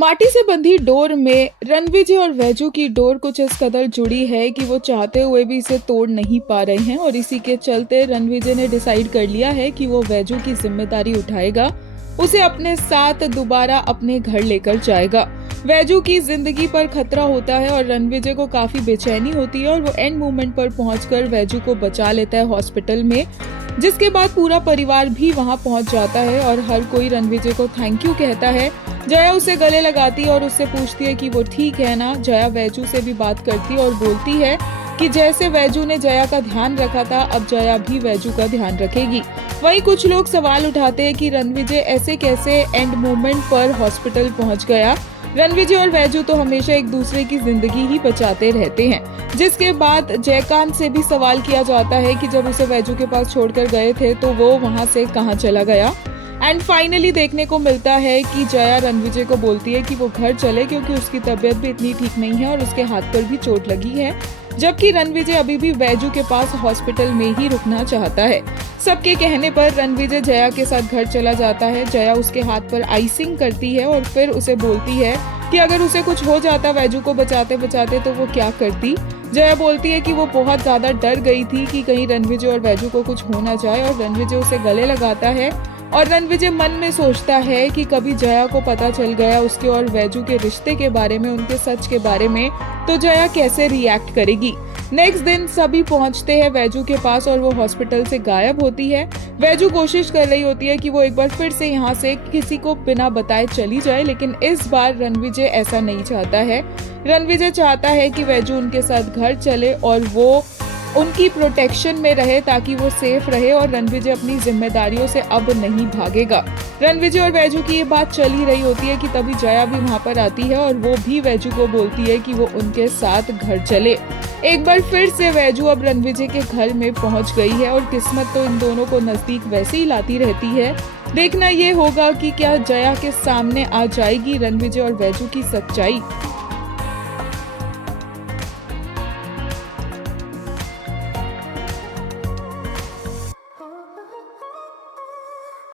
माटी से बंधी डोर में रणविजय और वैजू की डोर कुछ इस कदर जुड़ी है कि वो चाहते हुए भी इसे तोड़ नहीं पा रहे हैं और इसी के चलते रणविजय ने डिसाइड कर लिया है कि वो वैजू की जिम्मेदारी उठाएगा, उसे अपने साथ दोबारा अपने घर लेकर जाएगा। वैजू की जिंदगी पर खतरा होता है और रणविजय को काफी बेचैनी होती है और वो एंड मोमेंट पर पहुंचकर वैजू को बचा लेता है हॉस्पिटल में, जिसके बाद पूरा परिवार भी वहां पहुंच जाता है और हर कोई रणविजय को थैंक यू कहता है। जया उसे गले लगाती है और उससे पूछती है कि वो ठीक है ना। जया वैजू से भी बात करती है और बोलती है कि जैसे वैजू ने जया का ध्यान रखा था, अब जया भी वैजू का ध्यान रखेगी। वहीं कुछ लोग सवाल उठाते हैं कि रणविजय ऐसे कैसे एंड मोमेंट पर हॉस्पिटल पहुंच गया। रणविजय और वैजू तो हमेशा एक दूसरे की जिंदगी ही बचाते रहते हैं। जिसके बाद जयकांत से भी सवाल किया जाता है कि जब उसे वैजू के पास छोड़कर गए थे तो वो वहां से कहां चला गया। एंड फाइनली देखने को मिलता है कि जया रणविजय को बोलती है कि वो घर चले क्योंकि उसकी तबीयत भी इतनी ठीक नहीं है और उसके हाथ पर भी चोट लगी है, जबकि रणविजय अभी भी वैजू के पास हॉस्पिटल में ही रुकना चाहता है। सबके कहने पर रणविजय जया के साथ घर चला जाता है। जया उसके हाथ पर आइसिंग करती है और फिर उसे बोलती है कि अगर उसे कुछ हो जाता वैजू को बचाते बचाते तो वो क्या करती। जया बोलती है कि वो बहुत ज्यादा डर गई थी कि कहीं रणविजय और वैजू को कुछ हो ना जाए और रणविजय उसे गले लगाता है और रणविजय मन में सोचता है कि कभी जया को पता चल गया उसके और वैजू के रिश्ते के बारे में, उनके सच के बारे में, तो जया कैसे रिएक्ट करेगी। नेक्स्ट दिन सभी पहुंचते हैं वैजू के पास और वो हॉस्पिटल से गायब होती है। वैजू कोशिश कर रही होती है कि वो एक बार फिर से यहाँ से किसी को बिना बताए चली जाए, लेकिन इस बार रणविजय ऐसा नहीं चाहता है। रणविजय चाहता है कि वैजू उनके साथ घर चले और वो उनकी प्रोटेक्शन में रहे ताकि वो सेफ रहे और रणविजय अपनी जिम्मेदारियों से अब नहीं भागेगा। रणविजय और वैजू की ये बात चल ही रही होती है कि तभी जया भी वहाँ पर आती है और वो भी वैजू को बोलती है कि वो उनके साथ घर चले। एक बार फिर से वैजू अब रणविजय के घर में पहुंच गई है और किस्मत तो इन दोनों को नजदीक वैसे ही लाती रहती है। देखना ये होगा कि क्या जया के सामने आ जाएगी रणविजय और वैजू की सच्चाई।